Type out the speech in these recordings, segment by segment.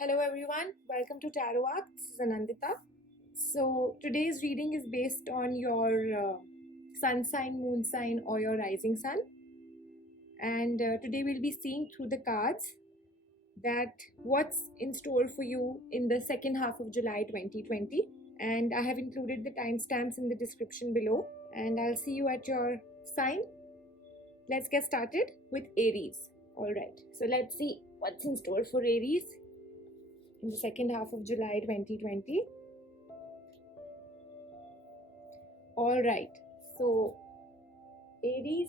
Hello everyone, welcome to Tarot Arc. This is Anandita. So today's reading is based on your sun sign, moon sign, or your rising sun. And today we'll be seeing through the cards that what's in store for you in the second half of July 2020. And I have included the timestamps in the description below. And I'll see you at your sign. Let's get started with Aries. All right, so let's see what's in store for Aries in the second half of July 2020. All right, so Aries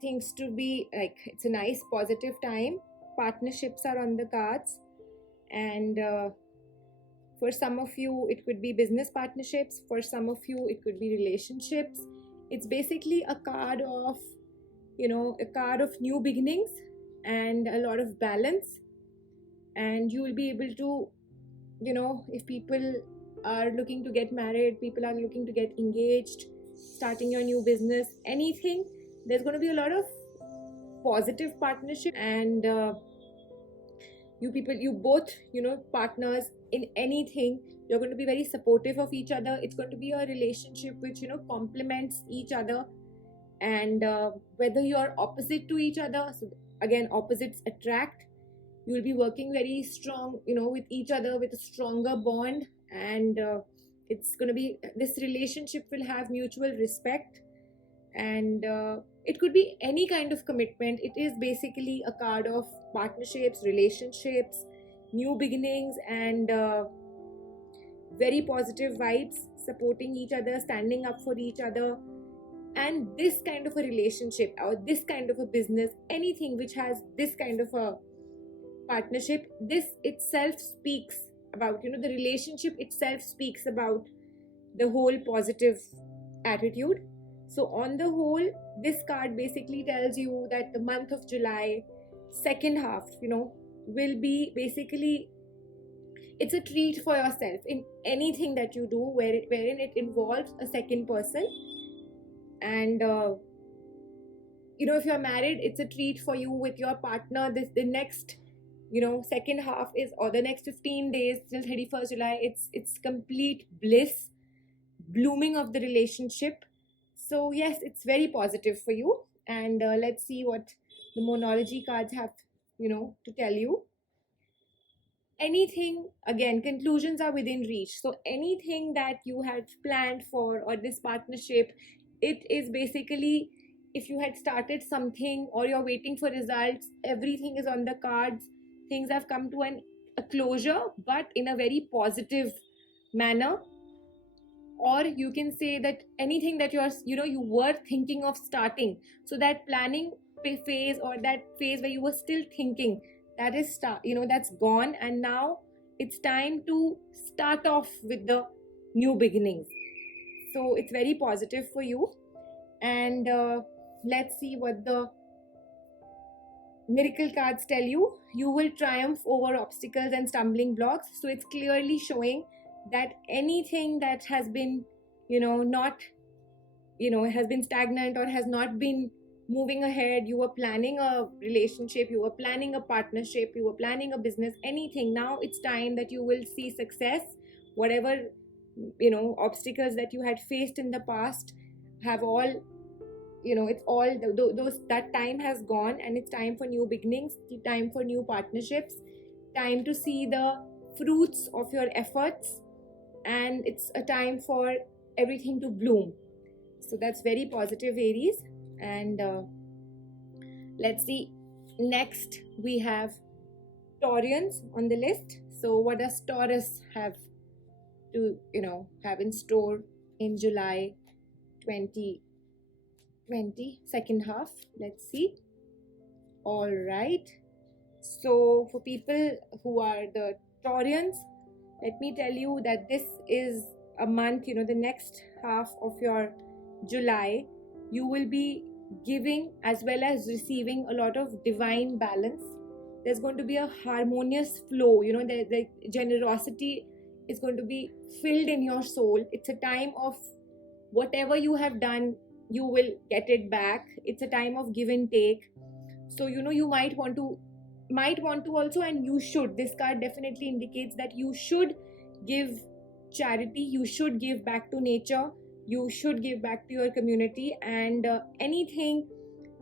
thinks to be like it's a nice positive time. Partnerships are on the cards, and for some of you it could be business partnerships, for some of you it could be relationships. It's basically a card of a card of new beginnings and a lot of balance. And you will be able to, if people are looking to get married, people are looking to get engaged, starting your new business, anything, there's going to be a lot of positive partnership. And you both, partners in anything, you're going to be very supportive of each other. It's going to be a relationship which, complements each other. And whether you're opposite to each other, so again, opposites attract. You will be working very strong, with each other, with a stronger bond. And it's going to be, this relationship will have mutual respect. And it could be any kind of commitment. It is basically a card of partnerships, relationships, new beginnings, and very positive vibes, supporting each other, standing up for each other. And this kind of a relationship or this kind of a business, anything which has this kind of a partnership, this itself speaks about, the relationship itself speaks about the whole positive attitude. So on the whole, this card basically tells you that the month of July, second half, will be basically, it's a treat for yourself in anything that you do wherein it involves a second person. And if you're married, it's a treat for you with your partner. The next second half is, or the next 15 days till 31st July, it's complete bliss, blooming of the relationship. So yes, it's very positive for you. And let's see what the Moonology cards have to tell you. Anything, again, conclusions are within reach. So anything that you had planned for, or this partnership, it is basically, if you had started something or you're waiting for results, everything is on the cards. Things have come to a closure, but in a very positive manner. Or you can say that anything that you were thinking of starting, so that planning phase, or that phase where you were still thinking, that is that's gone, and now it's time to start off with the new beginnings. So it's very positive for you. And let's see what the miracle cards tell you. You will triumph over obstacles and stumbling blocks. So it's clearly showing that anything that has been not has been stagnant or has not been moving ahead, you were planning a relationship, you were planning a partnership, you were planning a business, anything, now it's time that you will see success. Whatever obstacles that you had faced in the past have all it's all those, that time has gone, and it's time for new beginnings, time for new partnerships, time to see the fruits of your efforts, and it's a time for everything to bloom. So that's very positive, Aries. And let's see, next we have Taurians on the list. So what does Taurus have to have in store in July 2020, second half? Let's see. All right, so for people who are the Taurians, let me tell you that this is a month, the next half of your July, you will be giving as well as receiving a lot of divine balance. There's going to be a harmonious flow, the generosity is going to be filled in your soul. It's a time of whatever you have done, you will get it back. It's a time of give and take. So you might want to might want to also, and you should, this card definitely indicates that you should give charity, you should give back to nature, you should give back to your community, and anything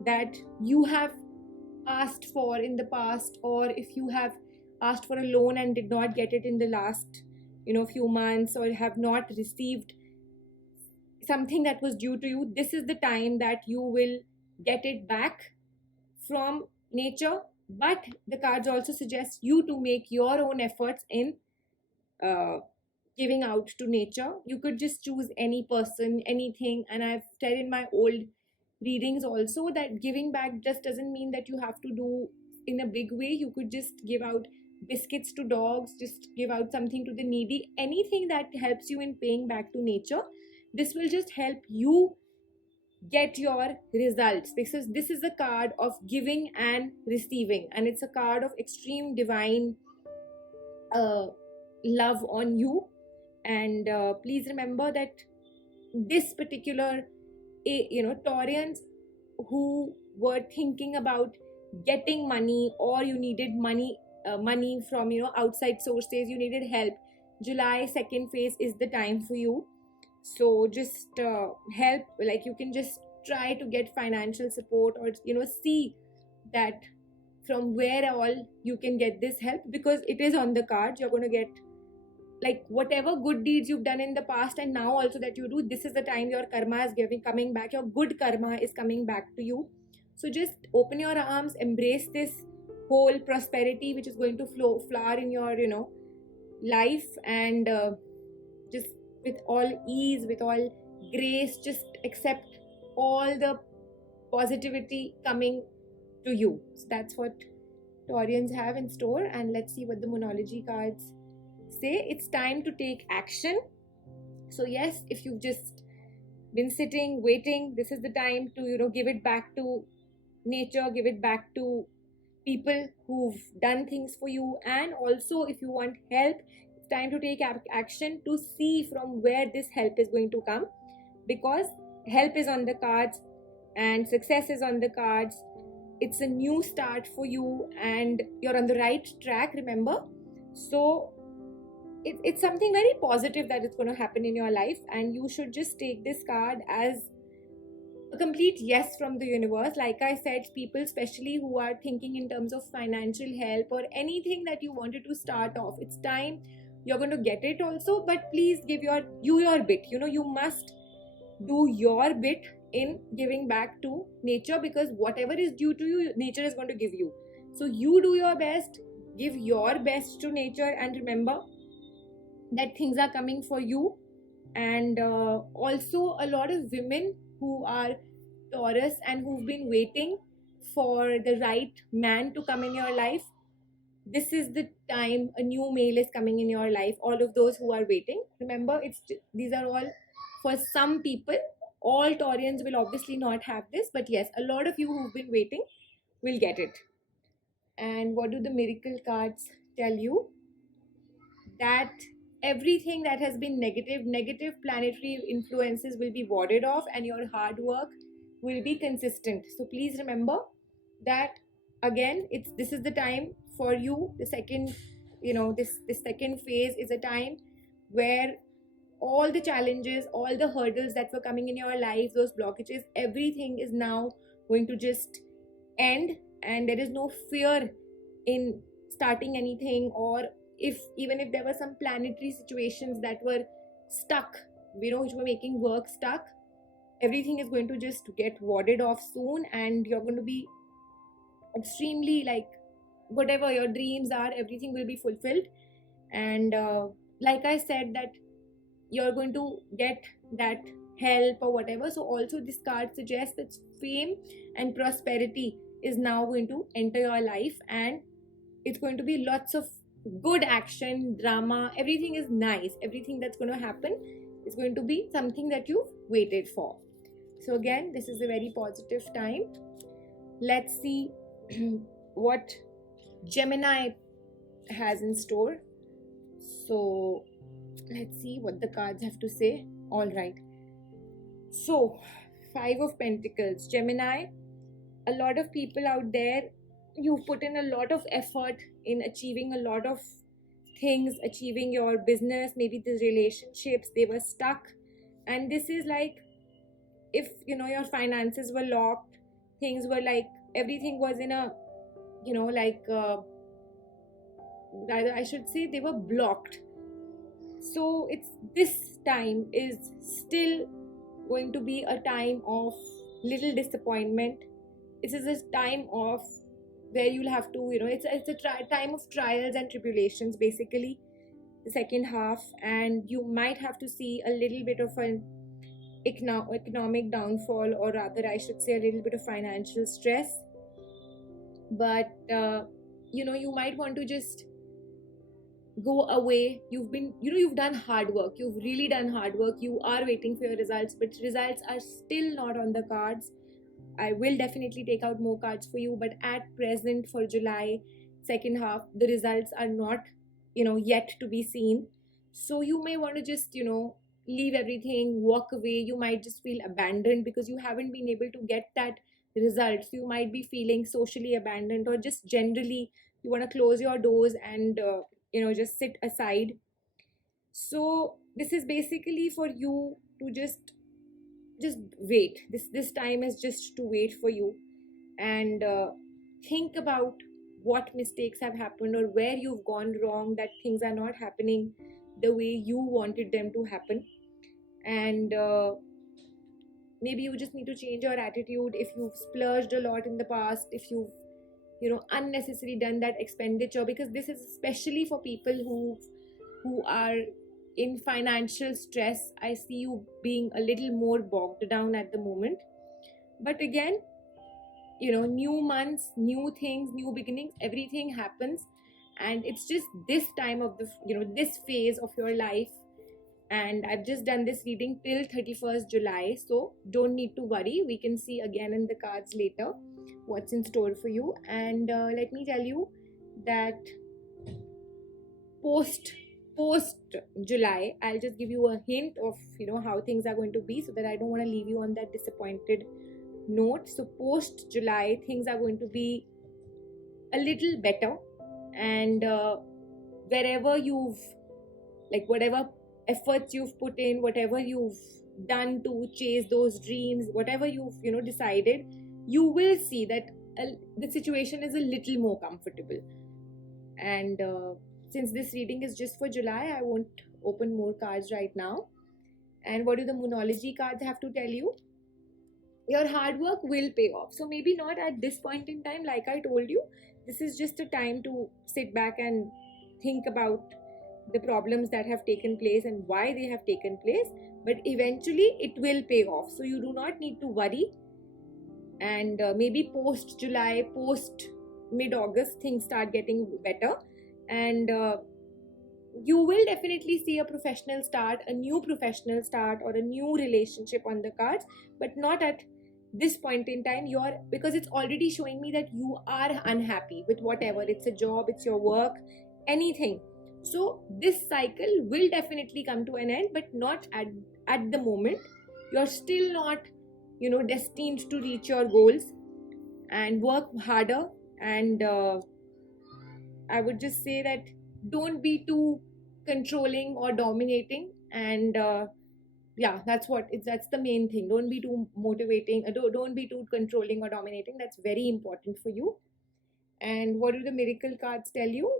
that you have asked for in the past, or if you have asked for a loan and did not get it in the last few months, or have not received something that was due to you, this is the time that you will get it back from nature. But the cards also suggest you to make your own efforts in uh, giving out to nature. You could just choose any person, anything, and I've said in my old readings also that giving back just doesn't mean that you have to do in a big way. You could just give out biscuits to dogs, just give out something to the needy, anything that helps you in paying back to nature. This will just help you get your results. This is a card of giving and receiving, and it's a card of extreme divine love on you. And please remember that this particular Taurians who were thinking about getting money, or you needed money from outside sources, you needed help, July second phase is the time for you. So just help, like you can just try to get financial support, or see that from where all you can get this help, because it is on the cards. You're going to get, like, whatever good deeds you've done in the past, and now also that you do, this is the time your karma is coming back, your good karma is coming back to you. So just open your arms, embrace this whole prosperity which is going to flower in your life, and just with all ease, with all grace, just accept all the positivity coming to you. So that's what Taurians have in store. And let's see what the Moonology cards say. It's time to take action. So yes, if you've just been sitting waiting, this is the time to give it back to nature, give it back to people who've done things for you. And also, if you want help, it's time to take action to see from where this help is going to come, because help is on the cards and success is on the cards. It's a new start for you, and you're on the right track, remember. So it's something very positive that is going to happen in your life, and you should just take this card as a complete yes from the universe. Like I said, people especially who are thinking in terms of financial help or anything that you wanted to start off, it's time. You're going to get it also, but please give your bit. You must do your bit in giving back to nature, because whatever is due to you, nature is going to give you. So you do your best, give your best to nature, and remember that things are coming for you. And also, a lot of women who are Taurus and who've been waiting for the right man to come in your life, this is the time a new male is coming in your life. All of those who are waiting, remember, these are all for some people. All Taurians will obviously not have this, but yes, a lot of you who've been waiting will get it. And what do the miracle cards tell you? That everything that has been negative planetary influences will be warded off, and your hard work will be consistent. So please remember that, again, this is the time for you. The second this second phase is a time where all the challenges, all the hurdles that were coming in your life, those blockages, everything is now going to just end, and there is no fear in starting anything. Or even if there were some planetary situations that were stuck, which were making work stuck, everything is going to just get warded off soon, and you're going to be extremely, like, whatever your dreams are, everything will be fulfilled. And like I said, that you're going to get that help or whatever. So also this card suggests that fame and prosperity is now going to enter your life, and it's going to be lots of good action, drama, everything is nice. Everything that's going to happen is going to be something that you've waited for. So again, this is a very positive time. Let's see what Gemini has in store. So let's see what the cards have to say. All right, so 5 of Pentacles, Gemini. A lot of people out there you've put in a lot of effort in achieving a lot of things, achieving your business, maybe the relationships, they were stuck. And this is like, if your finances were locked, things were like, everything was in a, like, rather I should say they were blocked. So it's, this time is still going to be a time of little disappointment. This is a time of where you'll have to, it's a time of trials and tribulations, basically, the second half. And you might have to see a little bit of an economic downfall, or rather I should say a little bit of financial stress. But you might want to just go away. You've been, you've done hard work, you've really done hard work, you are waiting for your results, but results are still not on the cards. I will definitely take out more cards for you, but at present for July second half, the results are not yet to be seen. So you may want to just leave everything, walk away. You might just feel abandoned because you haven't been able to get that results. You might be feeling socially abandoned, or just generally you want to close your doors and just sit aside. So this is basically for you to just wait. This time is just to wait for you, and think about what mistakes have happened, or where you've gone wrong, that things are not happening the way you wanted them to happen. And maybe you just need to change your attitude. If you've splurged a lot in the past, if you've unnecessarily done that expenditure, because this is especially for people who are in financial stress. I see you being a little more bogged down at the moment. But again, new months, new things, new beginnings, everything happens. And it's just this time of the this phase of your life. And I've just done this reading till 31st July, so don't need to worry. We can see again in the cards later what's in store for you. And let me tell you that post July, I'll just give you a hint of how things are going to be, so that I don't want to leave you on that disappointed note. So post July, things are going to be a little better. And wherever you've, like, whatever efforts you've put in, whatever you've done to chase those dreams, whatever you've decided, you will see that the situation is a little more comfortable. And since this reading is just for July, I won't open more cards right now. And what do the Moonology cards have to tell you? Your hard work will pay off. So maybe not at this point in time, like I told you. This is just a time to sit back and think about the problems that have taken place and why they have taken place. But eventually it will pay off. So you do not need to worry. And maybe post July, post mid-August, things start getting better. And you will definitely see a professional start, a new professional start, or a new relationship on the cards, but not at this point in time. Because it's already showing me that you are unhappy with whatever, it's a job, it's your work, anything. So this cycle will definitely come to an end, but not at the moment. You're still not destined to reach your goals, and work harder. And I would just say that don't be too controlling or dominating. And yeah, that's the main thing. Don't be too motivating, don't be too controlling or dominating. That's very important for you. And what do the miracle cards tell you?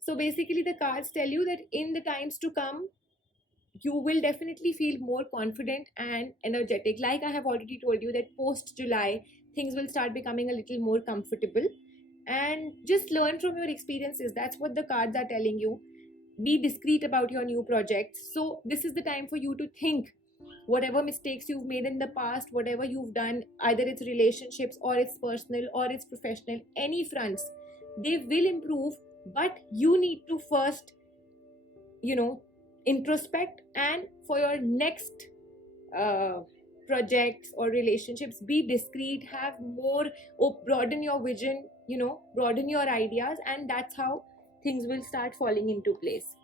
So basically the cards tell you that in the times to come, you will definitely feel more confident and energetic. Like I have already told you, that post July, things will start becoming a little more comfortable. And just learn from your experiences. That's what the cards are telling you. Be discreet about your new projects. So this is the time for you to think whatever mistakes you've made in the past, whatever you've done, either it's relationships or it's personal or it's professional, any fronts, they will improve. But you need to first introspect, and for your next projects or relationships, be discreet, have more, broaden your vision, broaden your ideas, and that's how things will start falling into place.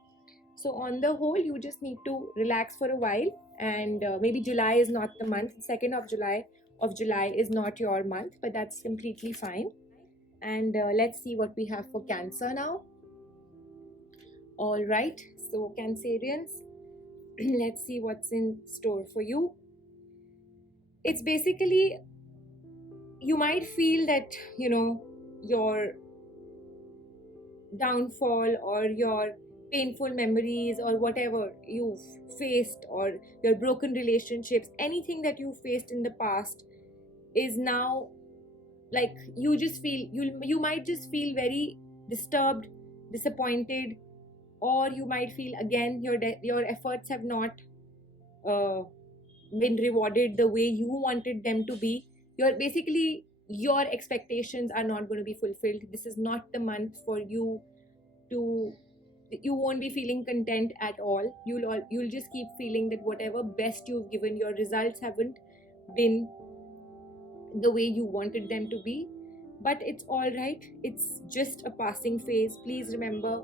So on the whole, you just need to relax for a while. And maybe July is not the month. 2nd of July of July is not your month, but that's completely fine. And let's see what we have for Cancer now. All right, so Cancerians, let's see what's in store for you. It's basically, you might feel that, your downfall or your painful memories or whatever you've faced, or your broken relationships, anything that you faced in the past is now, like, you might just feel very disturbed, disappointed, or you might feel again your efforts have not uh, been rewarded the way you wanted them to be. Your expectations are not going to be fulfilled. This is not the month for you to, you won't be feeling content at all. You'll just keep feeling that whatever best you've given, your results haven't been the way you wanted them to be. But it's all right, it's just a passing phase. Please remember,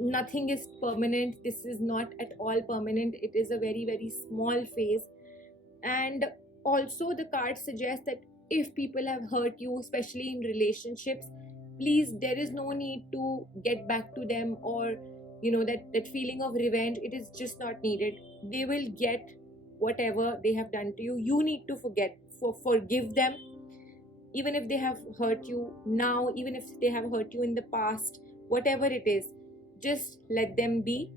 nothing is permanent. This is not at all permanent. It is a very, very small phase. And also, the card suggests that if people have hurt you, especially in relationships, please, there is no need to get back to them, or that feeling of revenge. It is just not needed. They will get whatever they have done to you. You need to forgive them, even if they have hurt you now, even if they have hurt you in the past, whatever it is, just let them be.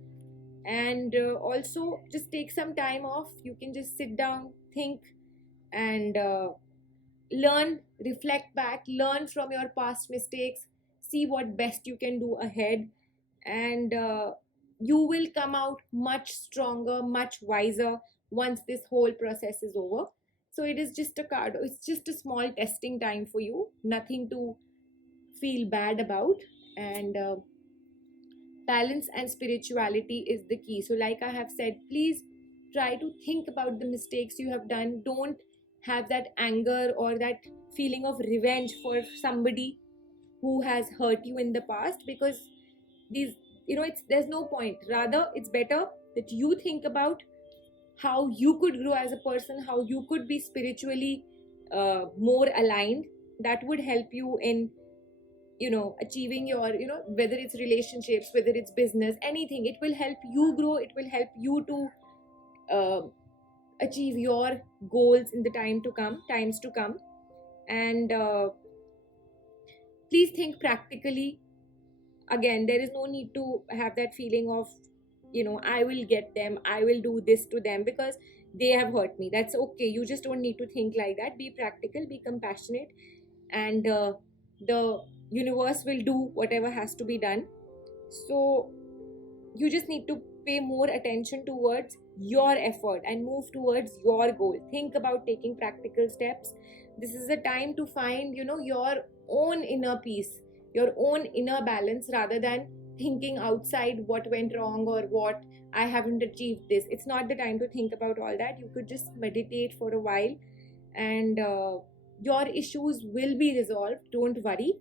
And also, just take some time off. You can just sit down, think, and learn, reflect back, learn from your past mistakes, see what best you can do ahead, and you will come out much stronger, much wiser once this whole process is over. So it is just a card, it's just a small testing time for you, nothing to feel bad about. And balance and spirituality is the key. So, like I have said, please try to think about the mistakes you have done. Don't have that anger or that feeling of revenge for somebody who has hurt you in the past, because these, it's, there's no point. Rather, it's better that you think about how you could grow as a person, how you could be spiritually more aligned. That would help you in achieving your, whether it's relationships, whether it's business, anything. It will help you grow, it will help you to uh, achieve your goals in the times to come. And please think practically. Again, there is no need to have that feeling of, I will get them, I will do this to them because they have hurt me. That's okay. You just don't need to think like that. Be practical, be compassionate, and the universe will do whatever has to be done. So you just need to pay more attention towards your effort and move towards your goal. Think about taking practical steps. This is a time to find, your own inner peace, your own inner balance, rather than thinking outside what went wrong or what I haven't achieved this. It's not the time to think about all that. You could just meditate for a while, and your issues will be resolved. Don't worry.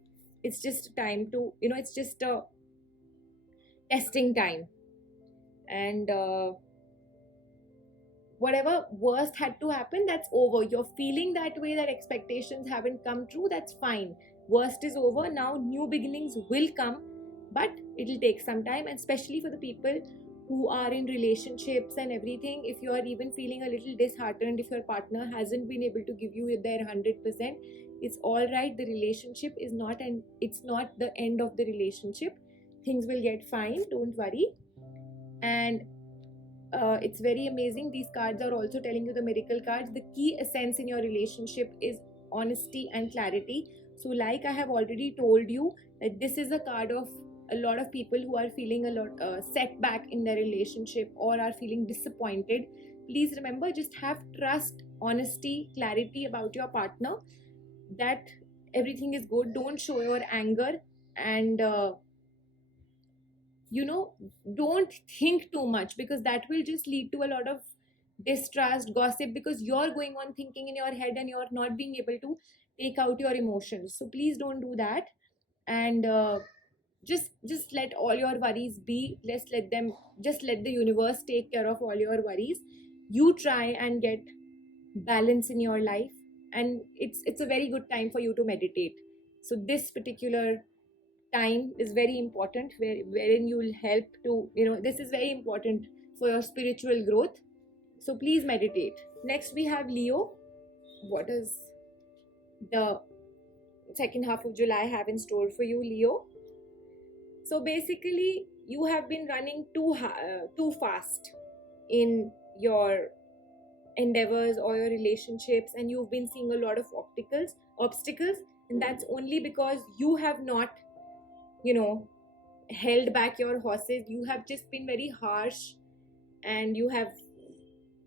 It's just time to, it's just a testing time. And whatever worst had to happen, that's over. You're feeling that way, that expectations haven't come true, that's fine. Worst is over. Now new beginnings will come, but it'll take some time. And especially for the people who are in relationships and everything, if you are even feeling a little disheartened, if your partner hasn't been able to give you their 100%, it's all right. The relationship is not, and it's not the end of the relationship. Things will get fine, don't worry. And it's very amazing. These cards are also telling you, the miracle cards, the key essence in your relationship is honesty and clarity. So like I have already told you, that this is a card of a lot of people who are feeling a lot setback in their relationship or are feeling disappointed. Please remember, just have trust, honesty, clarity about your partner, that everything is good. Don't show your anger, and don't think too much, because that will just lead to a lot of distrust, gossip, because you're going on thinking in your head and you're not being able to take out your emotions. So please don't do that. And just let all your worries be. Just let the universe take care of all your worries. You try and get balance in your life, and it's a very good time for you to meditate. So this particular time is very important, wherein you will help to, this is very important for your spiritual growth. So please meditate. Next we have Leo. What does the second half of July have in store for you, Leo? So basically, you have been running too fast in your endeavors or your relationships, and you've been seeing a lot of obstacles, and that's only because you have not, held back your horses. You have just been very harsh, and you have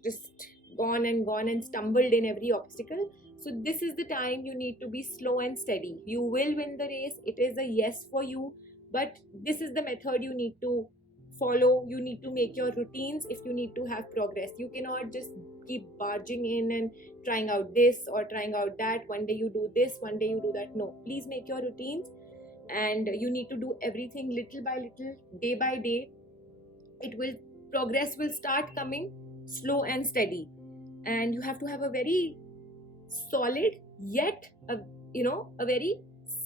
just gone and stumbled in every obstacle. So this is the time you need to be slow and steady. You will win the race. It is a yes for you, but this is the method you need to follow. You need to make your routines if you need to have progress. You cannot just keep barging in and trying out this or trying out that. One day you do this, one day you do that. No, please make your routines, and you need to do everything little by little, day by day. Progress will start coming slow and steady, and you have to have a very solid yet a very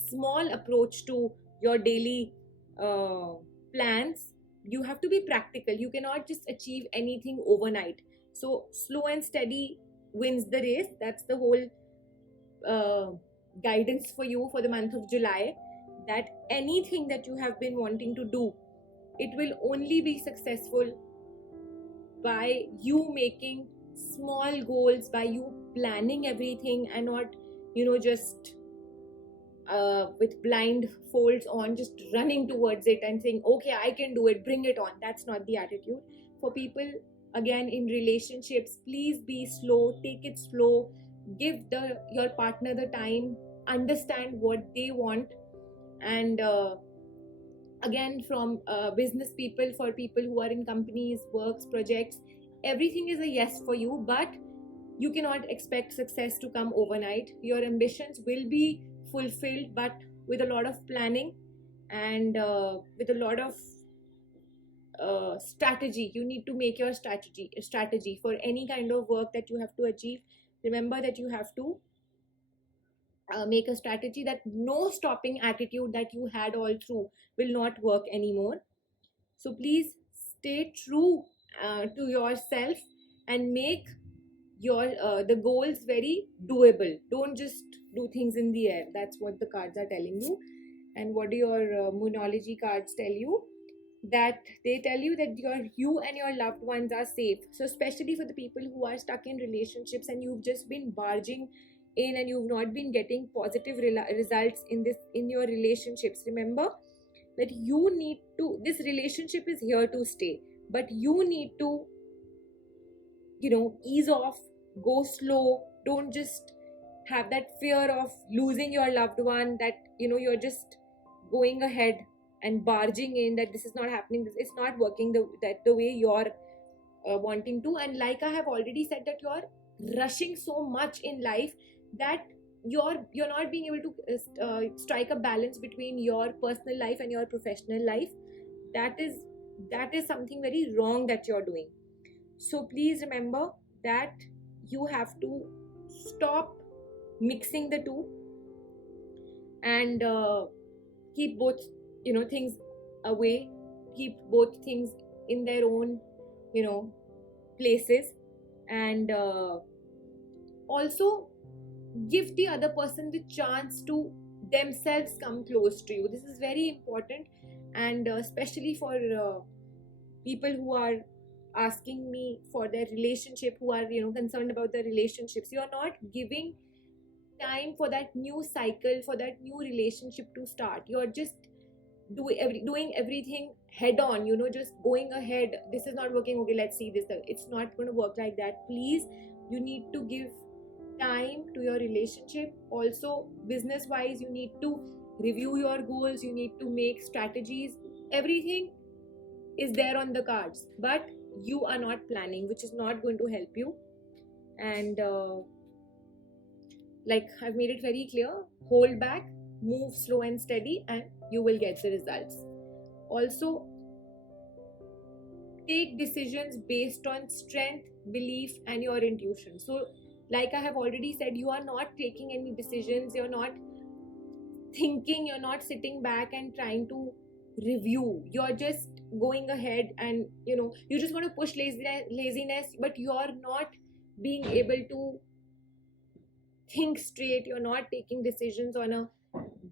small approach to your daily plans. You have to be practical. You cannot just achieve anything overnight. So slow and steady wins the race. That's the whole guidance for you for the month of July, that anything that you have been wanting to do, it will only be successful by you making small goals, by you planning everything, and not just with blind folds on, just running towards it and saying, okay, I can do it, bring it on. That's not the attitude. For people, again, in relationships, please be slow, take it slow, give your partner the time, understand what they want. And again, from business people, for people who are in companies, works, projects, everything is a yes for you, but you cannot expect success to come overnight. Your ambitions will be fulfilled, but with a lot of planning and with a lot of strategy. You need to make your strategy for any kind of work that you have to achieve. Remember that you have to make a strategy, that no stopping attitude that you had all through will not work anymore. So please stay true to yourself and make your the goals very doable. Don't just do things in the air. That's what the cards are telling you. And what do your Moonology cards tell you? That they tell you that you and your loved ones are safe. So especially for the people who are stuck in relationships and you've just been barging in and you've not been getting positive results in your relationships, remember that this relationship is here to stay, but you need to ease off, go slow. Don't just have that fear of losing your loved one, that you're just going ahead and barging in, that this is not happening, it's not working the way you're wanting to. And like I have already said, that you're rushing so much in life that you're not being able to strike a balance between your personal life and your professional life. That is something very wrong that you're doing. So please remember that you have to stop mixing the two, and keep both things away, keep both things in their own places, and also give the other person the chance to themselves come close to you. This is very important, and especially for people who are asking me for their relationship, who are concerned about their relationships. You're not giving time for that new cycle, for that new relationship to start. You're just doing everything head on, just going ahead. This is not working, okay, let's see this. It's not going to work like that. Please, you need to give time to your relationship. Also, business wise, you need to review your goals, you need to make strategies. Everything is there on the cards, but you are not planning, which is not going to help you. And like I've made it very clear, hold back, move slow and steady, and you will get the results. Also, take decisions based on strength, belief, and your intuition. So like I have already said, you are not taking any decisions, you're not thinking, you're not sitting back and trying to review, you're just going ahead, and you just want to push laziness, but you're not being able to think straight, you're not taking decisions on a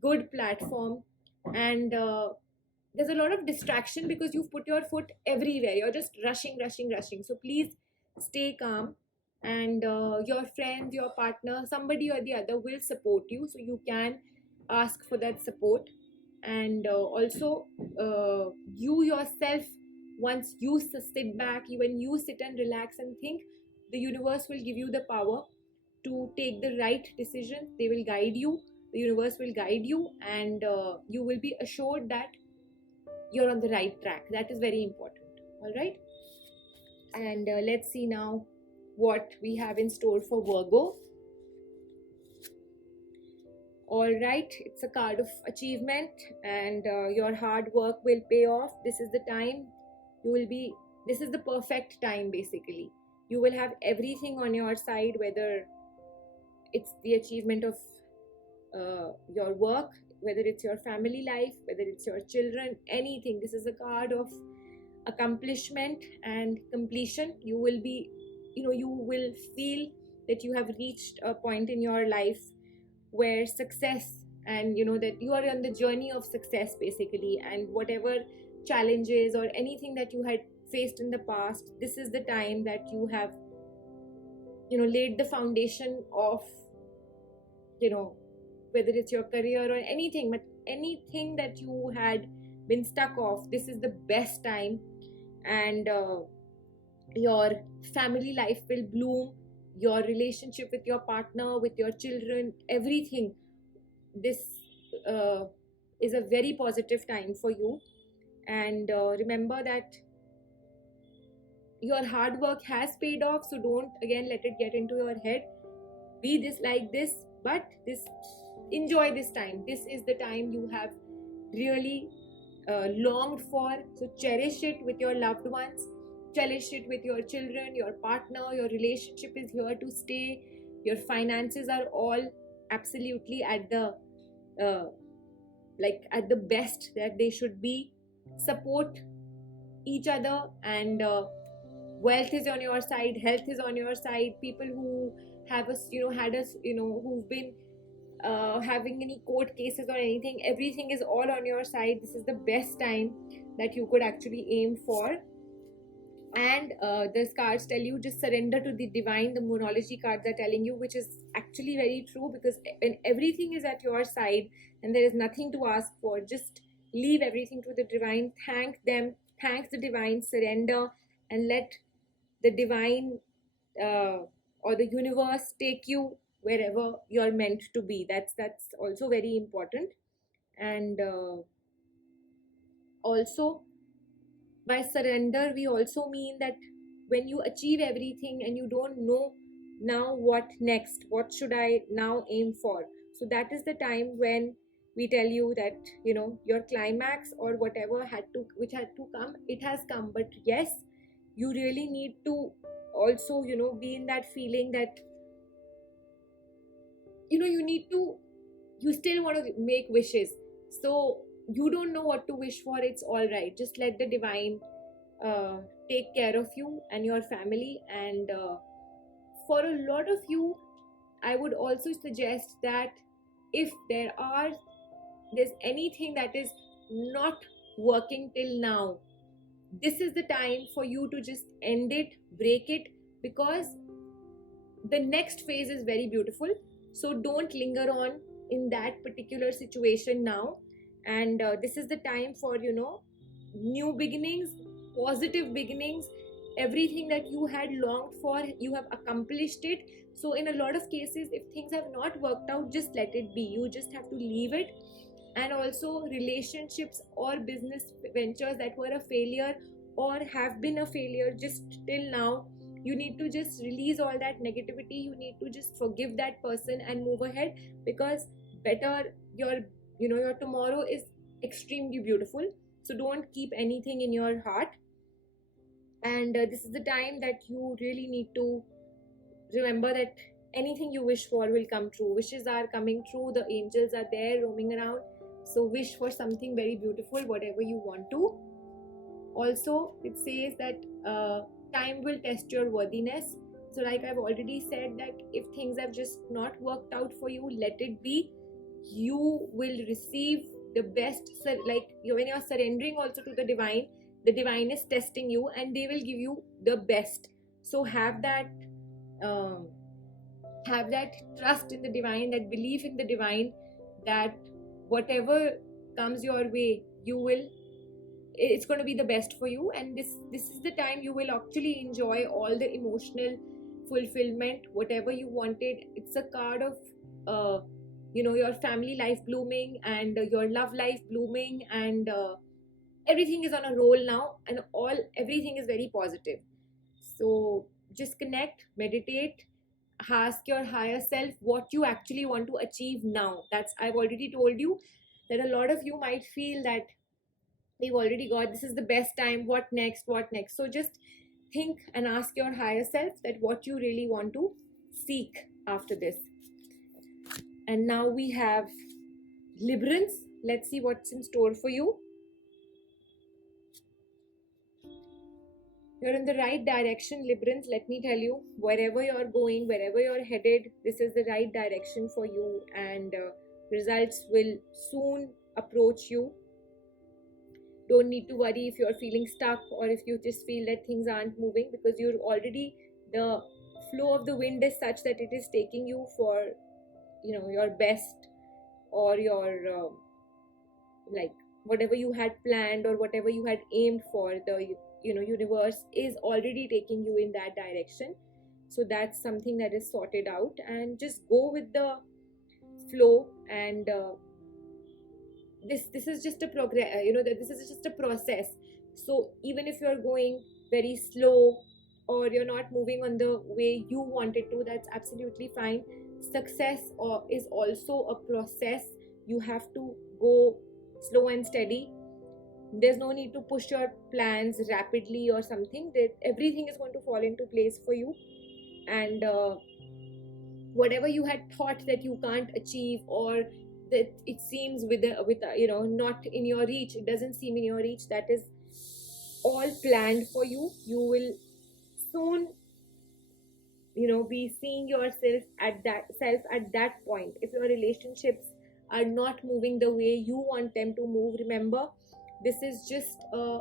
good platform. And there's a lot of distraction because you've put your foot everywhere, you're just rushing. So please stay calm, and your friends, your partner, somebody or the other will support you, so you can ask for that support. And also, you yourself, once you sit back, when you sit and relax and think, the universe will give you the power to take the right decision. They will guide you, the universe will guide you, and you will be assured that you're on the right track. That is very important. All right. And let's see now what we have in store for Virgo. All right, it's a card of achievement, and your hard work will pay off. This is the time this is the perfect time basically. You will have everything on your side, whether it's the achievement of your work, whether it's your family life, whether it's your children, anything. This is a card of accomplishment and completion. You will feel that you have reached a point in your life where success, and that you are on the journey of success basically, and whatever challenges or anything that you had faced in the past, this is the time that you have laid the foundation of whether it's your career or anything, but anything that you had been stuck off, this is the best time. And your family life will bloom, your relationship with your partner, with your children, everything. This is a very positive time for you. And remember that your hard work has paid off, so don't again let it get into your head. Be this like this, but enjoy this time. This is the time you have really longed for, so cherish it with your loved ones, cherish it with your children, your partner. Your relationship is here to stay. Your finances are all absolutely at the at the best that they should be. Support each other, and wealth is on your side, health is on your side. People who have who've been having any court cases or anything, everything is all on your side. This is the best time that you could actually aim for. And the cards tell you just surrender to the divine. The Moonology cards are telling you, which is actually very true, because when everything is at your side and there is nothing to ask for, just leave everything to the divine. Thank them, thank the divine, surrender, and let the divine or the universe take you wherever you're meant to be. That's also very important. And also, by surrender, we also mean that when you achieve everything and you don't know now what next, what should I now aim for, so that is the time when we tell you that your climax or whatever which had to come, it has come. But yes, you really need to also be in that feeling that you still want to make wishes. So you don't know what to wish for, it's all right. Just let the divine take care of you and your family. And for a lot of you, I would also suggest that if there's anything that is not working till now, this is the time for you to just end it, break it, because the next phase is very beautiful. So don't linger on in that particular situation now. And this is the time for new beginnings, positive beginnings. Everything that you had longed for, you have accomplished it. So in a lot of cases, if things have not worked out, just let it be. You just have to leave it. And also, relationships or business ventures that were a failure or have been a failure just till now, you need to just release all that negativity. You need to just forgive that person and move ahead, because your tomorrow is extremely beautiful. So don't keep anything in your heart. And this is the time that you really need to remember that anything you wish for will come true. Wishes are coming true. The angels are there roaming around. So wish for something very beautiful, whatever you want to. Also, it says that time will test your worthiness. So like I've already said, that if things have just not worked out for you, let it be. You will receive the best. Like when you're surrendering also to the divine is testing you, and they will give you the best. So have that um, trust in the divine, that belief in the divine, that whatever comes your way, it's going to be the best for you. And this is the time you will actually enjoy all the emotional fulfillment, whatever you wanted. It's a card of your family life blooming, and your love life blooming, and everything is on a roll now, and everything is very positive. So just connect, meditate, ask your higher self what you actually want to achieve now. That's, I've already told you that a lot of you might feel that we've already got, this is the best time, what next, so just think and ask your higher self that what you really want to seek after this. And now we have Librans. Let's see what's in store for you. You're in the right direction, Librans. Let me tell you, wherever you're going, wherever you're headed, this is the right direction for you, and results will soon approach you. Don't need to worry if you're feeling stuck, or if you just feel that things aren't moving, because you're already, the flow of the wind is such that it is taking you for your best, or your like whatever you had planned or whatever you had aimed for. The universe is already taking you in that direction. So that's something that is sorted out, and just go with the flow. And this is just a progress, this is just a process. So even if you're going very slow, or you're not moving on the way you wanted to, that's absolutely fine. Success is also a process. You have to go slow and steady. There's no need to push your plans rapidly or something. That everything is going to fall into place for you. And whatever you had thought that you can't achieve, or that it seems with not in your reach, it doesn't seem in your reach, that is all planned for you. You will soon be seeing yourself at that point. If your relationships are not moving the way you want them to move, remember, this is just a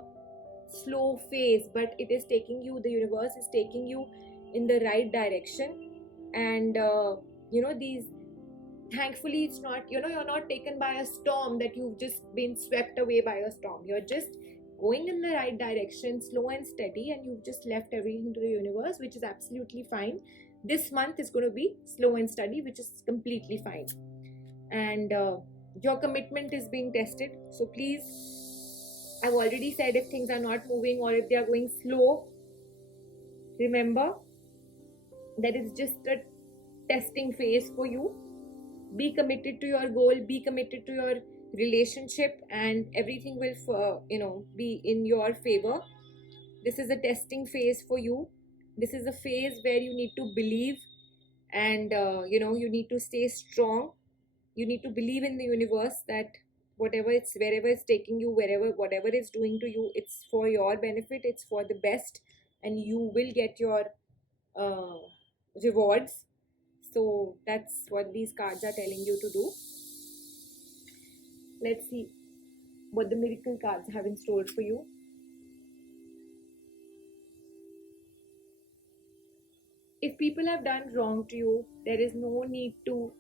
slow phase, but it is taking you, the universe is taking you in the right direction. And these, thankfully, it's not, you're not taken by a storm, that you've just been swept away by a storm. You're just going in the right direction, slow and steady, and you've just left everything to the universe, which is absolutely fine. This month is going to be slow and steady, which is completely fine. And your commitment is being tested. So please, I've already said, if things are not moving, or if they are going slow, remember that it's just a testing phase for you. Be committed to your goal, be committed to your relationship, and everything will be in your favor. This is a testing phase for you. This is a phase where you need to believe, and you need to stay strong. You need to believe in the universe, that wherever it's taking you, whatever it's doing to you, it's for your benefit, it's for the best, and you will get your rewards. So that's what these cards are telling you to do. Let's see what the miracle cards have in store for you. If people have done wrong to you, there is no need to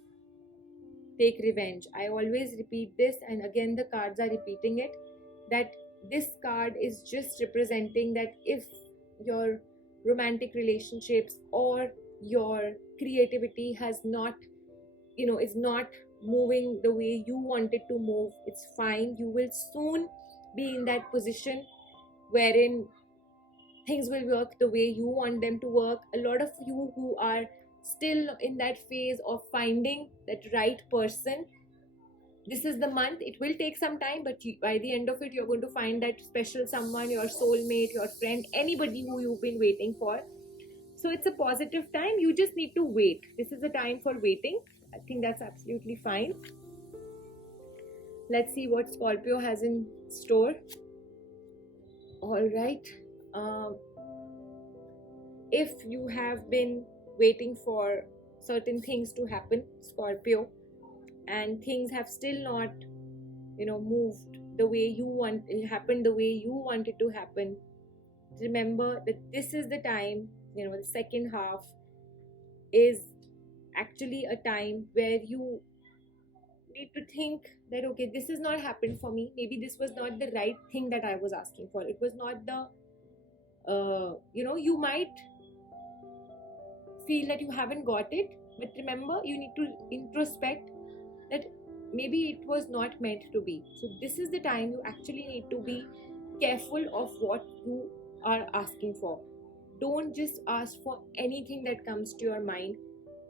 take revenge. I always repeat this, and again the cards are repeating it, that this card is just representing that if your romantic relationships or your creativity has not, is not moving the way you want it to move, it's fine. You will soon be in that position wherein things will work the way you want them to work. A lot of you who are still in that phase of finding that right person, this is the month. It will take some time, but by the end of it, you're going to find that special someone, your soulmate, your friend, anybody who you've been waiting for. So it's a positive time. You just need to wait. This is a time for waiting. I think that's absolutely fine. Let's see what Scorpio has in store. All right. If you have been waiting for certain things to happen, Scorpio, and things have still not, moved the way you want it happened the way you want it to happen, remember that this is the time, the second half is actually a time where you need to think that, okay, this has not happened for me. Maybe this was not the right thing that I was asking for. It was not the, you might feel that you haven't got it, but remember, you need to introspect that maybe it was not meant to be. So this is the time you actually need to be careful of what you are asking for. Don't just ask for anything that comes to your mind.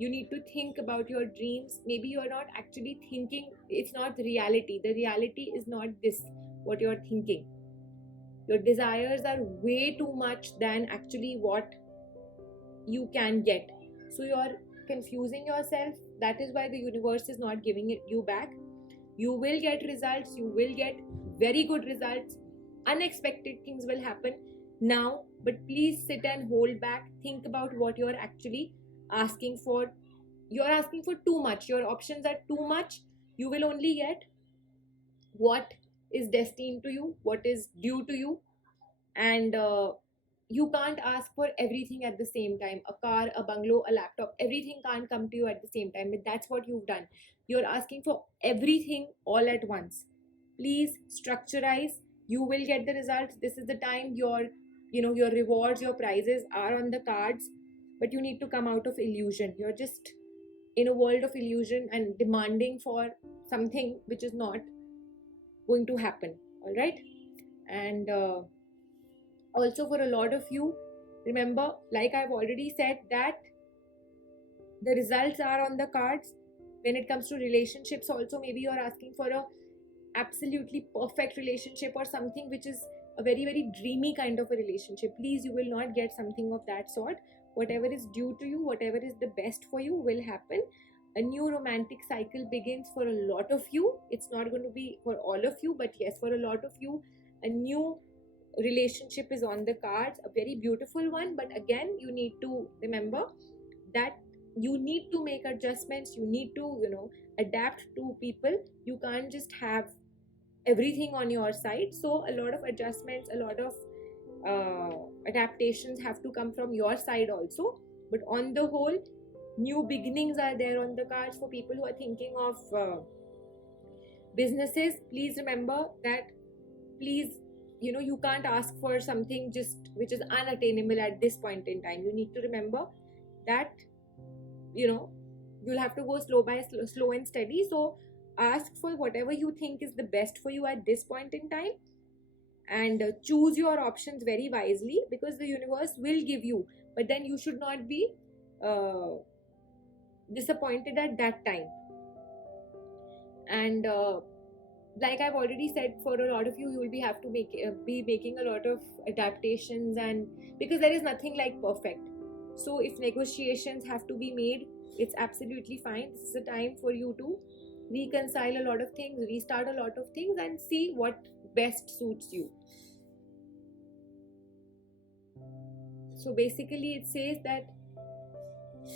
You need to think about your dreams. Maybe you're not actually thinking, it's not the reality. The reality is not this, what you're thinking. Your desires are way too much than actually what you can get. So you're confusing yourself. That is why the universe is not giving it you back. You will get results. You will get very good results. Unexpected things will happen now, but please sit and hold back. Think about what you're actually asking for. You're asking for too much. Your options are too much. You will only get what is destined to you, what is due to you, and you can't ask for everything at the same time. A car, a bungalow, a laptop, everything can't come to you at the same time. But that's what you've done. You're asking for everything all at once. Please structureize. You will get the results. This is the time your rewards, your prizes are on the cards, but you need to come out of illusion. You're just in a world of illusion and demanding for something which is not going to happen. All right. And also, for a lot of you, remember, like I've already said, that the results are on the cards. When it comes to relationships also, maybe you're asking for a absolutely perfect relationship or something which is a very, very dreamy kind of a relationship. Please, you will not get something of that sort. Whatever is due to you, whatever is the best for you will happen. A new romantic cycle begins for a lot of you. It's not going to be for all of you, but yes, for a lot of you, a new relationship is on the cards, a very beautiful one. But again, you need to remember that you need to make adjustments. You need to, adapt to people. You can't just have everything on your side. So a lot of adjustments, a lot of adaptations have to come from your side also. But on the whole, new beginnings are there on the cards for people who are thinking of businesses. Please remember that, please, you can't ask for something just which is unattainable at this point in time. You need to remember that, you'll have to go slow and steady. So ask for whatever you think is the best for you at this point in time, and choose your options very wisely, because the universe will give you, but then you should not be disappointed at that time. And like I've already said, for a lot of you, you will be making a lot of adaptations, and because there is nothing like perfect. So if negotiations have to be made, it's absolutely fine. This is a time for you to reconcile a lot of things, restart a lot of things, and see what best suits you. So basically, it says that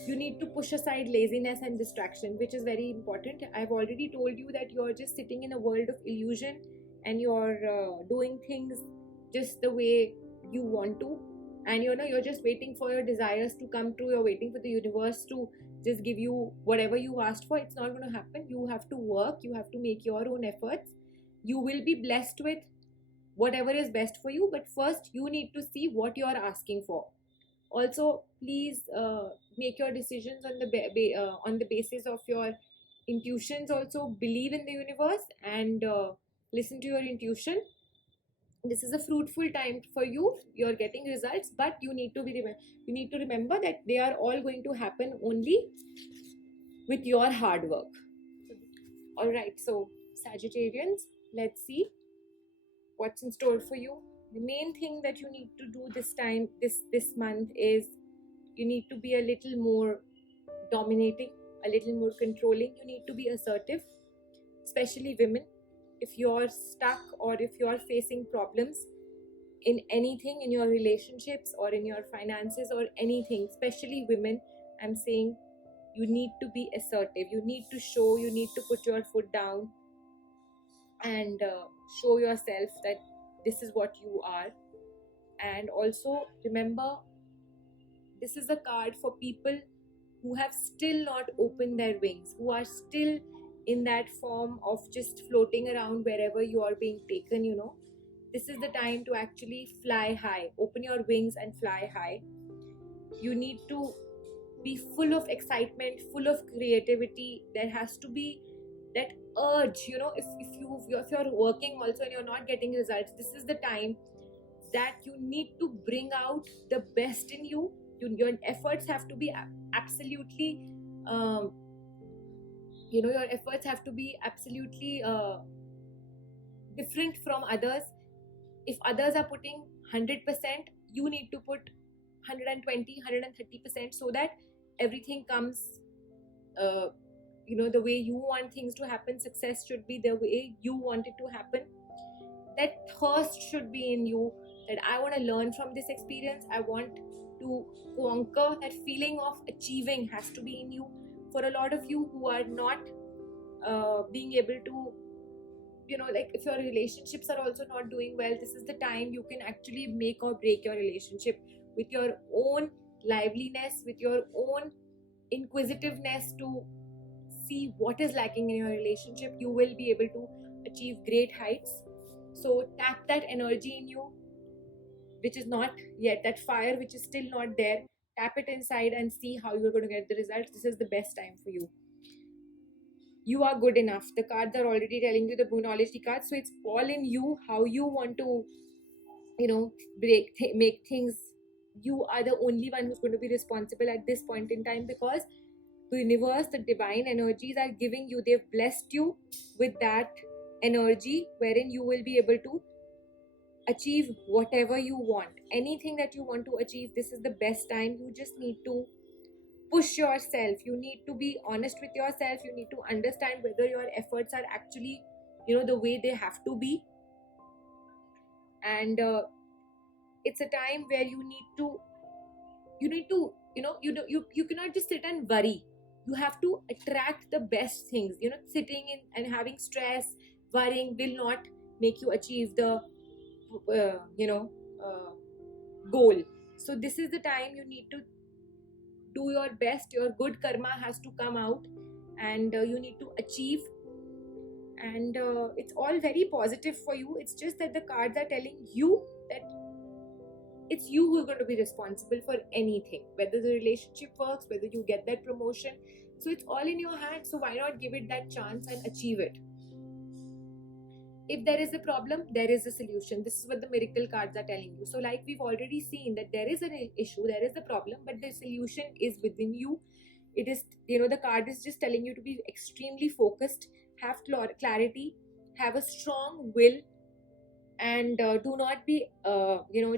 you need to push aside laziness and distraction, which is very important. I've already told you that you're just sitting in a world of illusion, and you're doing things just the way you want to, and you're just waiting for your desires to come true. You're waiting for the universe to just give you whatever you asked for. It's not going to happen. You have to work. You have to make your own efforts. You will be blessed with whatever is best for you, but first you need to see what you're asking for. Also, please make your decisions on the basis of your intuitions. Also, believe in the universe and listen to your intuition. This is a fruitful time for you. You're getting results, but you need to remember that they are all going to happen only with your hard work. All right, so Sagittarians, let's see what's in store for you. The main thing that you need to do this time, this month, is You need to be a little more dominating, a little more controlling. You need to be assertive, especially women. If you're stuck or if you're facing problems in anything, in your relationships or in your finances or anything, especially women, I'm saying you need to be assertive. You need to show, you need to put your foot down and show yourself that this is what you are. And also remember, this is a card for people who have still not opened their wings, who are still in that form of just floating around wherever you are being taken, This is the time to actually fly high. Open your wings and fly high. You need to be full of excitement, full of creativity. There has to be that urge, if you're working also and you're not getting results, this is the time that you need to bring out the best in you. Your efforts have to be absolutely your efforts have to be absolutely different from others. If others are putting 100%, you need to put 120, 130%, so that everything comes the way you want things to happen. Success should be the way you want it to happen. That thirst should be in you, that I want to learn from this experience. I want to conquer. That feeling of achieving has to be in you. For a lot of you who are not being able to, like if your relationships are also not doing well, this is the time you can actually make or break your relationship with your own liveliness, with your own inquisitiveness to see what is lacking in your relationship. You will be able to achieve great heights. So tap that energy in you, which is not yet, that fire which is still not there. Tap it inside and see how you're going to get the results. This is the best time for you. You are good enough. The cards are already telling you, the Moonology cards. So it's all in you, how you want to, make things. You are the only one who's going to be responsible at this point in time, because the universe, the divine energies are giving you, they've blessed you with that energy wherein you will be able to achieve whatever you want. Anything that you want to achieve, this is the best time. You just need to push yourself. You need to be honest with yourself. You need to understand whether your efforts are actually the way they have to be. And it's a time where you need to you cannot just sit and worry. You have to attract the best things. Sitting in and having stress, worrying will not make you achieve the goal. So this is the time you need to do your best. Your good karma has to come out, and you need to achieve. And it's all very positive for you. It's just that the cards are telling you that it's you who is going to be responsible for anything, whether the relationship works, whether you get that promotion. So it's all in your hands. So why not give it that chance and achieve it? If there is a problem, there is a solution. This is what the miracle cards are telling you. So like we've already seen, that there is an issue, there is a problem, but the solution is within you. It is, the card is just telling you to be extremely focused, have clarity, have a strong will, and do not be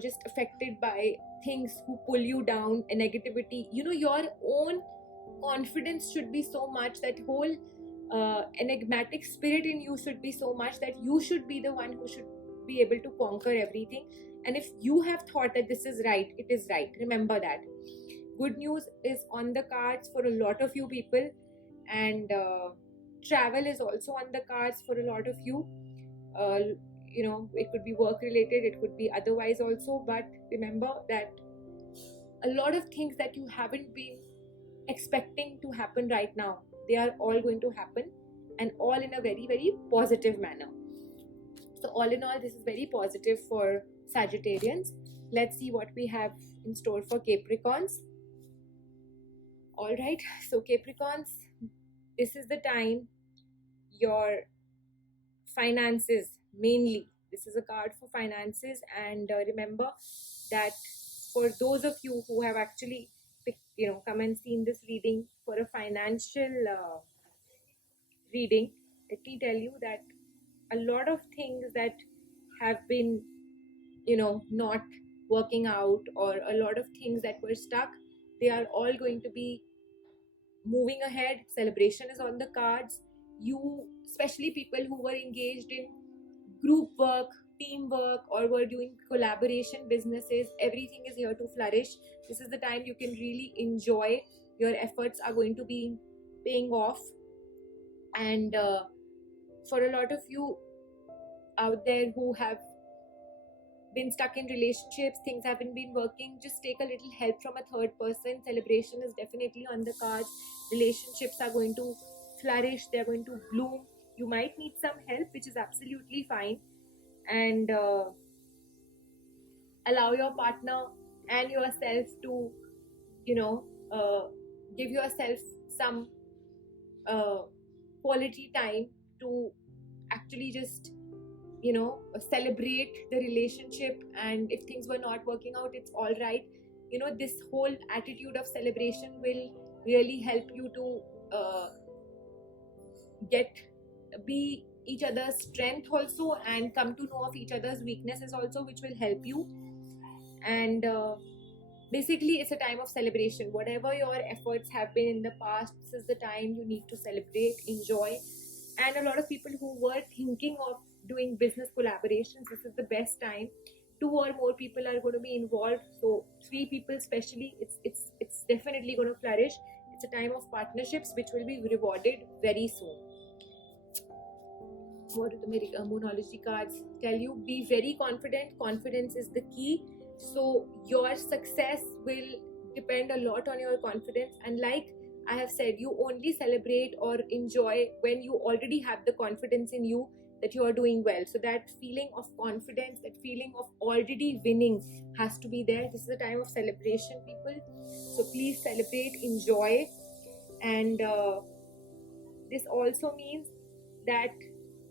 just affected by things who pull you down, and negativity. Your own confidence should be so much, that whole enigmatic spirit in you should be so much, that you should be the one who should be able to conquer everything. And if you have thought that this is right, it is right. Remember that. Good news is on the cards for a lot of you people, and travel is also on the cards for a lot of you. It could be work related, it could be otherwise also, but remember that a lot of things that you haven't been expecting to happen right now, they are all going to happen, and all in a very, very positive manner. So all in all, this is very positive for Sagittarians. Let's see what we have in store for Capricorns. All right, so Capricorns, this is the time your finances, mainly, this is a card for finances. And remember that for those of you who have actually come and seen this reading for a financial reading, let me tell you that a lot of things that have been, not working out, or a lot of things that were stuck, They are all going to be moving ahead. Celebration is on the cards. You, especially people who were engaged in group work, teamwork, or were doing collaboration businesses, everything is here to flourish. This is the time you can really enjoy. Your efforts are going to be paying off. And for a lot of you out there who have been stuck in relationships, things haven't been working, just take a little help from a third person. Celebration is definitely on the cards. Relationships are going to flourish, they're going to bloom. You might need some help, which is absolutely fine. And allow your partner and yourself to, give yourself some quality time to actually just celebrate the relationship. And if things were not working out, it's all right. This whole attitude of celebration will really help you to be each other's strength also, and come to know of each other's weaknesses also, which will help you. And basically, it's a time of celebration. Whatever your efforts have been in the past, this is the time you need to celebrate, enjoy. And a lot of people who were thinking of doing business collaborations, this is the best time. 2 or more people are going to be involved, so 3 people especially, it's definitely going to flourish. It's a time of partnerships which will be rewarded very soon. What do the Moonology cards tell you? Be very confident. Confidence is the key. So your success will depend a lot on your confidence. And like I have said, you only celebrate or enjoy when you already have the confidence in you that you are doing well. So that feeling of confidence, that feeling of already winning has to be there. This is a time of celebration, people. So please celebrate, enjoy. And this also means that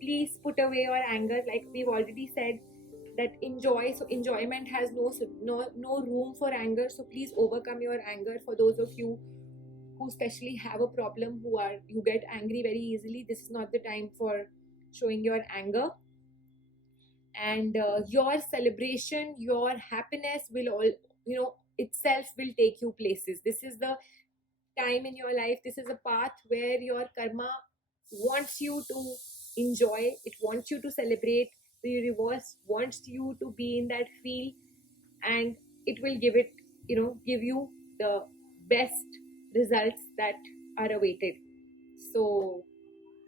please put away your anger. Like we've already said, that enjoyment has no room for anger. So please overcome your anger. For those of you who especially have a problem, who get angry very easily, this is not the time for showing your anger. And your celebration, your happiness will all itself will take you places. This is the time in your life, this is a path where your karma wants you to enjoy, it wants you to celebrate. The universe wants you to be in that field, and it will give you the best results that are awaited. So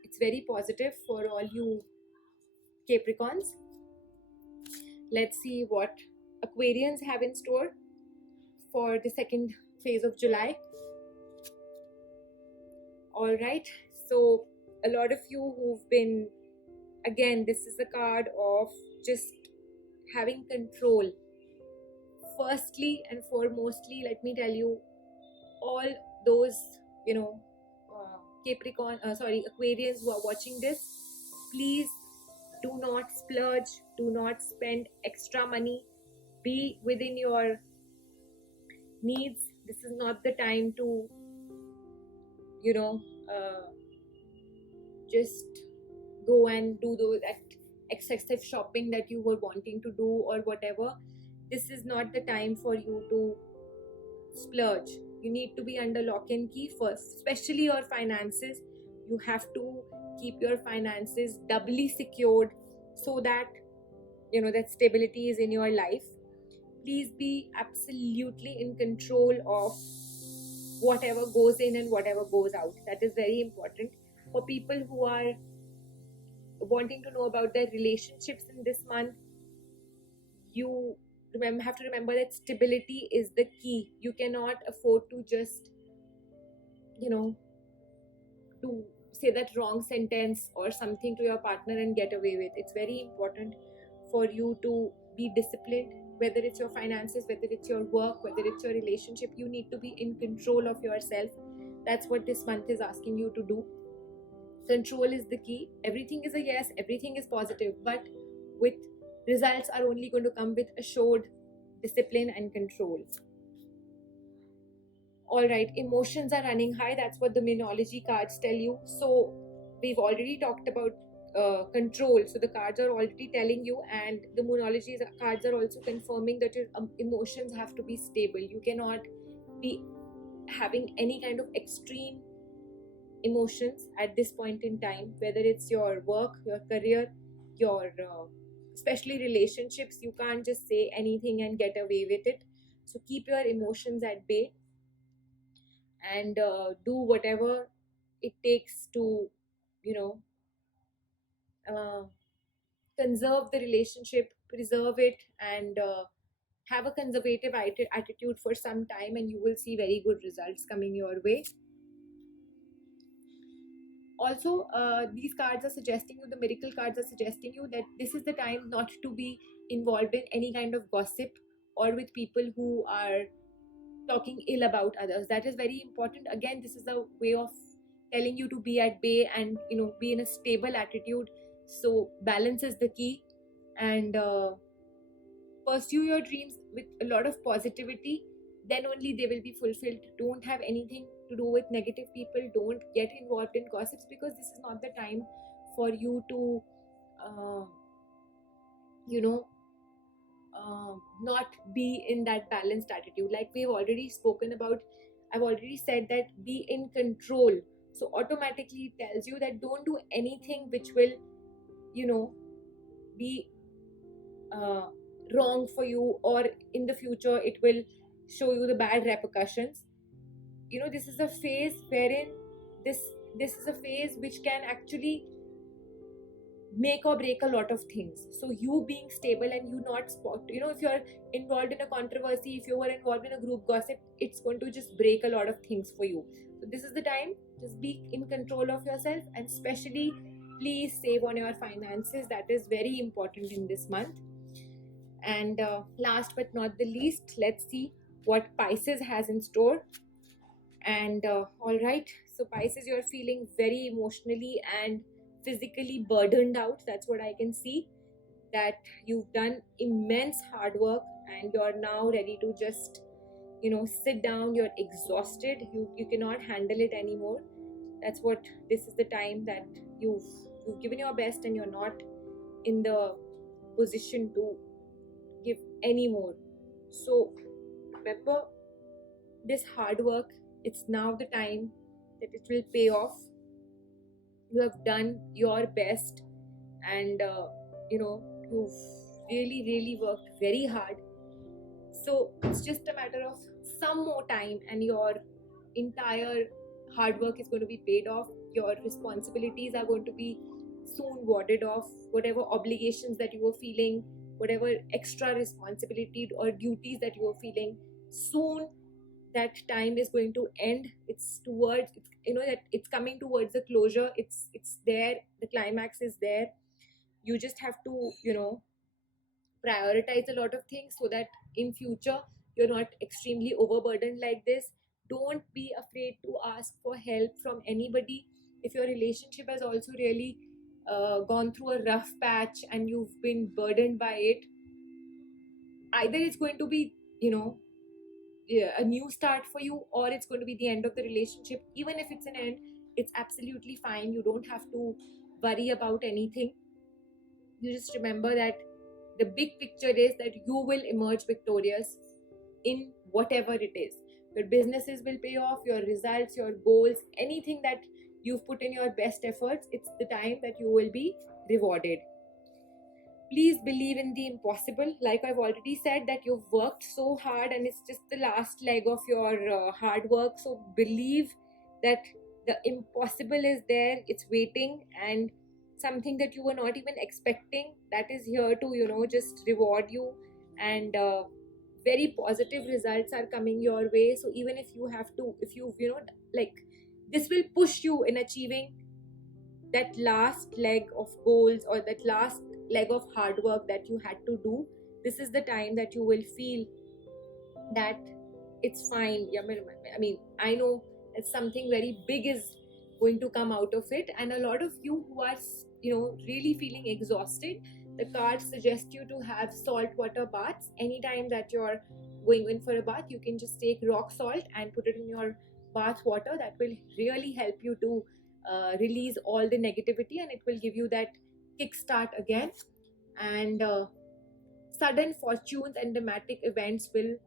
it's very positive for all you Capricorns. Let's see what Aquarians have in store for the second phase of July. All right, so a lot of you who've been, again, this is the card of just having control. Firstly and foremostly, let me tell you, all those Aquarians who are watching this, please do not splurge, do not spend extra money, be within your needs. This is not the time to just go and do that excessive shopping that you were wanting to do or whatever. This is not the time for you to splurge. You need to be under lock and key first, especially your finances. You have to keep your finances doubly secured so that that stability is in your life. Please be absolutely in control of whatever goes in and whatever goes out. That is very important. For people who are wanting to know about their relationships in this month, you have to remember that stability is the key. You cannot afford to just to say that wrong sentence or something to your partner and get away with. It's very important for you to be disciplined, whether it's your finances, whether it's your work, whether it's your relationship. You need to be in control of yourself. That's what this month is asking you to do. Control is the key. Everything is a yes, everything is positive, but with results are only going to come with assured discipline and control. All right, emotions are running high. That's what the Moonology cards tell you. So we've already talked about control. So the cards are already telling you, and the Moonology cards are also confirming that your emotions have to be stable. You cannot be having any kind of extreme emotions at this point in time, whether it's your work, your career, your especially relationships. You can't just say anything and get away with it. So keep your emotions at bay and do whatever it takes to, you know, uh, conserve the relationship, preserve it, and have a conservative attitude for some time, and you will see very good results coming your way. Also, these cards are suggesting you, the miracle cards are suggesting you that this is the time not to be involved in any kind of gossip or with people who are talking ill about others. That is very important. Again, this is a way of telling you to be at bay and, you know, be in a stable attitude. So balance is the key, and pursue your dreams with a lot of positivity. Then only they will be fulfilled. Don't have anything to do with negative people. Don't get involved in gossips, because this is not the time for you to uh, you know not be in that balanced attitude. Like we've already spoken about, I've already said that be in control. So automatically it tells you that don't do anything which will, you know, be uh, wrong for you, or in the future it will show you the bad repercussions. You know, this is a phase wherein this this is a phase which can actually make or break a lot of things. So you being stable and you not spot, you know, if you're involved in a controversy, if you were involved in a group gossip, it's going to just break a lot of things for you. So this is the time, just be in control of yourself, and especially please save on your finances. That is very important in this month. And last but not the least, let's see what Pisces has in store. And all right, so Pisces, you're feeling very emotionally and physically burdened out. That's what I can see. That you've done immense hard work and you're now ready to just, you know, sit down. You're exhausted. You cannot handle it anymore. That's what, this is the time that you've given your best and you're not in the position to give any more. So remember, this hard work, it's now the time that it will pay off. You have done your best, and you know, you've really worked very hard. So it's just a matter of some more time and your entire hard work is going to be paid off. Your responsibilities are going to be soon warded off. Whatever obligations that you were feeling, whatever extra responsibility or duties that you were feeling, soon that time is going to end. It's towards, you know, that it's coming towards the closure. It's there, the climax is there. You just have to, you know, prioritize a lot of things so that in future you're not extremely overburdened like this. Don't be afraid to ask for help from anybody. If your relationship has also really gone through a rough patch and you've been burdened by it, either it's going to be, you know, a new start for you, or it's going to be the end of the relationship. Even if it's an end, it's absolutely fine. You don't have to worry about anything. You just remember that the big picture is that you will emerge victorious in whatever it is. Your businesses will pay off, your results, your goals, anything that you've put in your best efforts, it's the time that you will be rewarded. Please believe in the impossible. Like I've already said, that you've worked so hard and it's just the last leg of your hard work. So believe that the impossible is there, it's waiting, and something that you were not even expecting, that is here to, you know, just reward you. And very positive results are coming your way. So even if you have to, if you, you know, like, this will push you in achieving that last leg of goals or that last leg of hard work that you had to do. This is the time that you will feel that it's fine. I mean, I know that something very big is going to come out of it. And a lot of you who are, you know, really feeling exhausted, the cards suggest you to have salt water baths. Anytime that you're going in for a bath, you can just take rock salt and put it in your bath water. That will really help you to release all the negativity, and it will give you that kickstart again. And sudden fortunes and dramatic events will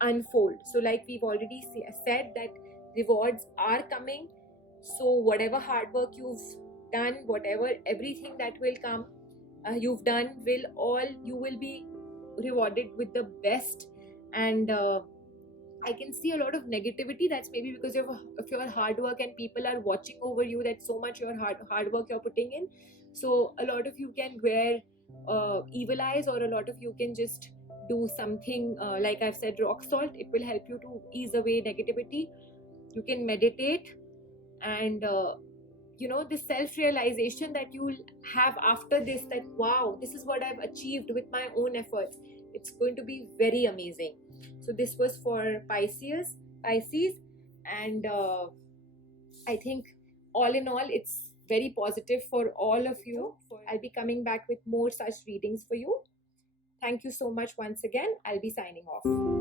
unfold. So like we've already said that rewards are coming. So whatever hard work you've done, whatever everything that will come, you've done, will all, you will be rewarded with the best. And I can see a lot of negativity. That's maybe because of your hard work, and people are watching over you. That so much your hard work you're putting in. So a lot of you can wear evil eyes, or a lot of you can just do something like I've said, rock salt. It will help you to ease away negativity. You can meditate, and the self-realization that you'll have after this, that wow, this is what I've achieved with my own efforts, it's going to be very amazing. So this was for Pisces. And I think all in all, it's very positive for all of you. I'll be coming back with more such readings for you. Thank you so much once again. I'll be signing off.